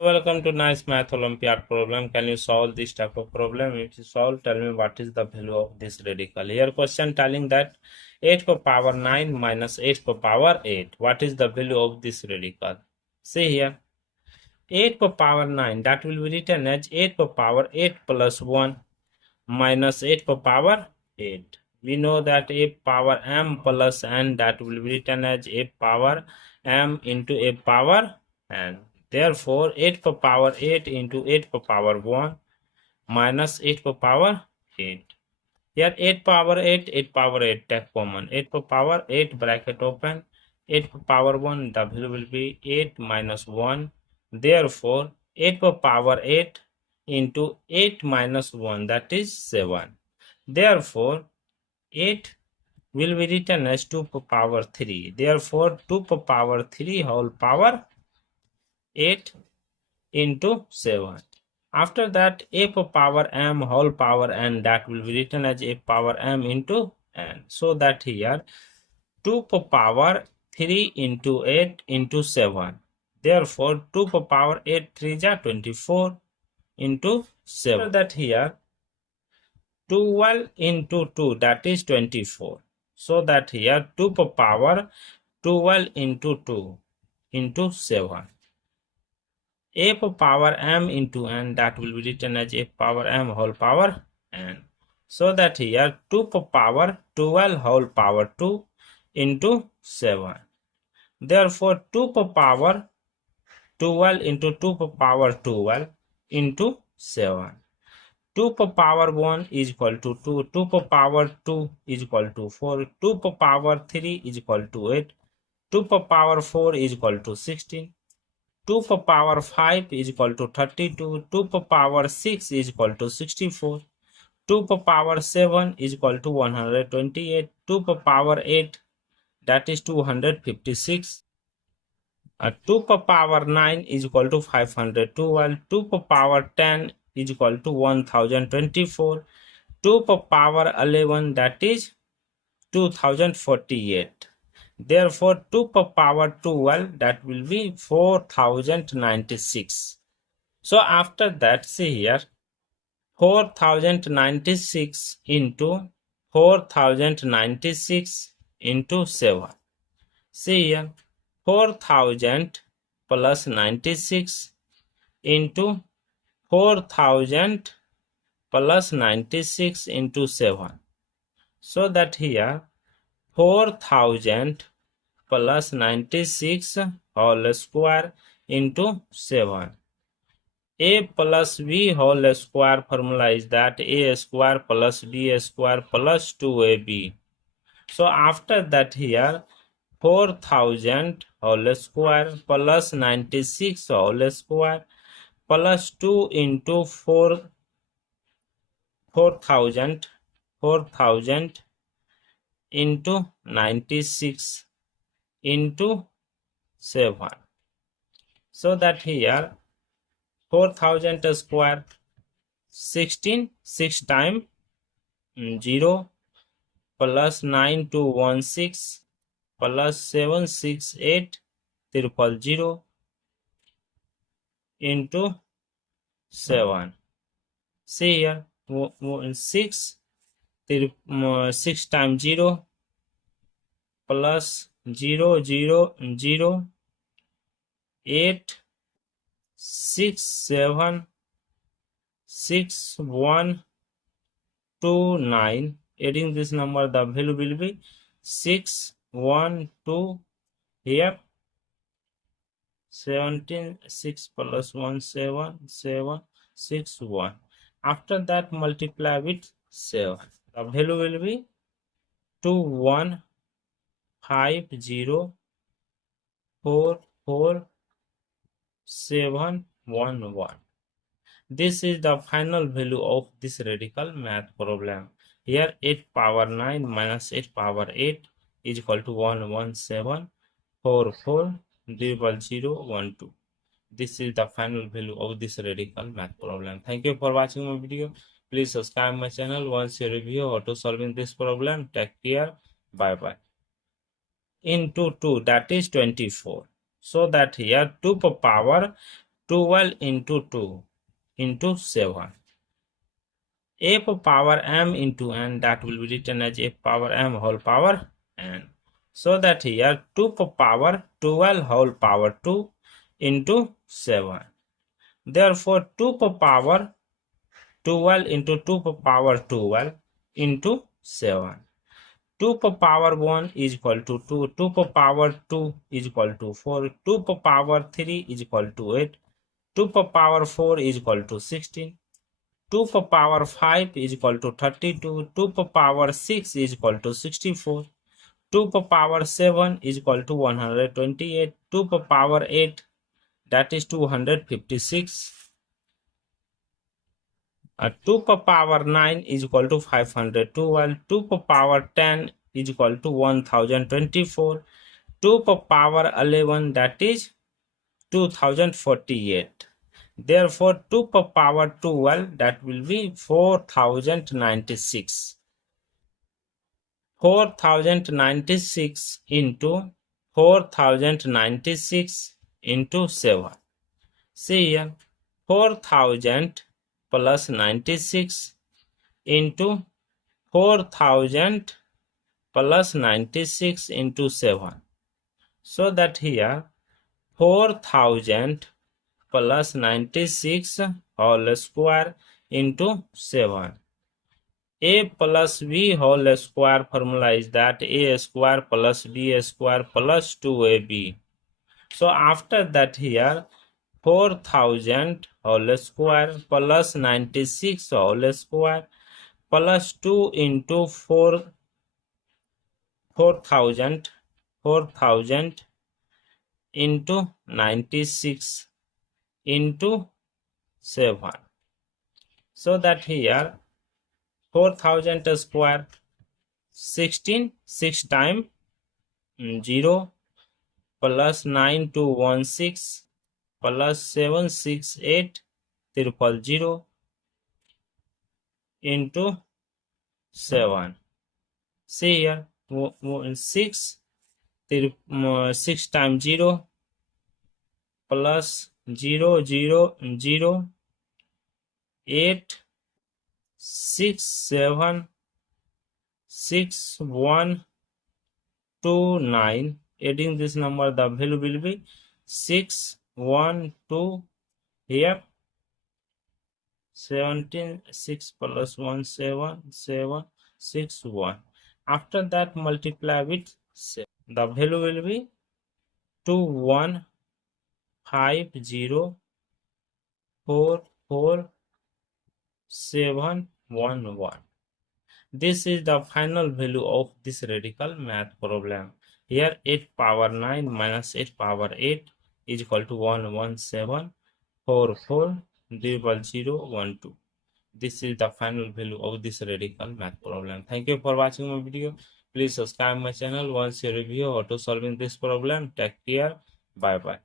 Welcome to Nice Math Olympiad problem. Can you solve this type of problem? If you solve, tell me what is the value of this radical. Here question telling that 8 to the power 9 minus 8 to the power 8. What is the value of this radical? See here. 8 to the power 9, that will be written as 8 to the power 8 plus 1 minus 8 to the power 8. We know that a power m plus n, that will be written as a power m into a power n. Therefore, 8 to the power 8 into 8 to the power 1 minus 8 to the power 8. Here 8 power 8, 8 power 8 take common. 8 to the power 8 bracket open. 8 to the power 1, the value will be 8 minus 1. Therefore, 8 to the power 8 into 8 minus 1, that is 7. Therefore, 8 will be written as 2 to the power 3. Therefore, 2 to the power 3 whole power 8 into 7. After that, a to the power m whole power n, that will be written as a power m into n. So that here 2 to the power 3 into 8 into 7. Therefore, 2 to the power 8 3 is 24 into 7. After that here 12 into 2, that is 24. So that here 2 to the power 12 into 2 into 7. A to the power m into n, that will be written as a power m whole power n. So that here 2 to the power 12 whole power 2 into 7. Therefore, 2 to the power 12 into 2 to the power 12 into 7. 2 to the power 1 is equal to 2, 2 to the power 2 is equal to 4, 2 to the power 3 is equal to 8, 2 to the power 4 is equal to 16, 2 to the power 5 is equal to 32, 2 to the power 6 is equal to 64, 2 to the power 7 is equal to 128, 2 to the power 8, that is 256, 2 to the power 9 is equal to 512, 2 to the power 10 is equal to 1024, 2 to the power 11, that is 2048. Therefore, 2 to the power 12, that will be 4096. So after that, see here, 4096 into 4096 into 7. See here, 4000 plus 96 into 4000 plus 96 into 7. So that here 4000 plus 96 whole square into 7. A plus b whole square formula is that a square plus b square plus 2ab. So after that here 4000 whole square plus 96 whole square plus 2 into 4000 into 96 into 7. So that here 4000 square 16, 6 times 0 plus 9216 plus 768 000 into 7. See here 6 times 0 plus 0 0 0 8 6 7 6 1 2 9. Adding this number, the value will be 6 1 2 here 17, 6 plus 1 7 7 6 1. After that multiply with 7, the value will be 2150447711. This is the final value of this radical math problem. Here 8 power 9 minus 8 power 8 is equal to 117440012. This is the final value of this radical math problem. Thank you for watching my video. Please subscribe my channel. Once you review how to solving this problem, take care. Bye bye. Into 2, that is 24. So that here 2 to the power 12 into 2 into 7. F power m into n, that will be written as f power m whole power n. So that here 2 power 12 whole power 2 into 7. Therefore 2 power 12 into 2 power 12 into 7. 2 power 1 is equal to 2, 2 power 2 is equal to 4, 2 power 3 is equal to 8, 2 power 4 is equal to 16, 2 power 5 is equal to 32, 2 power 6 is equal to 64, 2 power 7 is equal to 128, 2 power 8, that is 256, 2 power 9 is equal to 512, 2 power 10 is equal to 1024, 2 power 11, that is 2048. Therefore 2 power 12, that will be 4096. 4096 into 4096 into 7. See here, 4000 plus 96 into 4000 plus 96 into 7. So that here 4000 plus 96 whole square into 7. A plus b whole square formula is that a square plus b square plus 2ab. So after that here 4000 whole square plus 96 whole square plus 2 into 4000 into 96 into 7. So that here 4000 square 16, 6 times 0 plus 9216 plus 768 000 into 7. See here 6 6 times 0 plus 0 0 0 8 6 7 6 1 2 9. Adding this number, the value will be 6 1 2 here 17 6 plus 1 7 7 6 1. After that multiply with 7. The value will be 2 1 5 0 4 4 7 1 1. This is the final value of this radical math problem. Here 8 power 9 minus 8 power 8 is equal to 117440012. This is the final value of this radical math problem. Thank you for watching my video. Please subscribe my channel once you review how to solving this problem. Take care. Bye bye.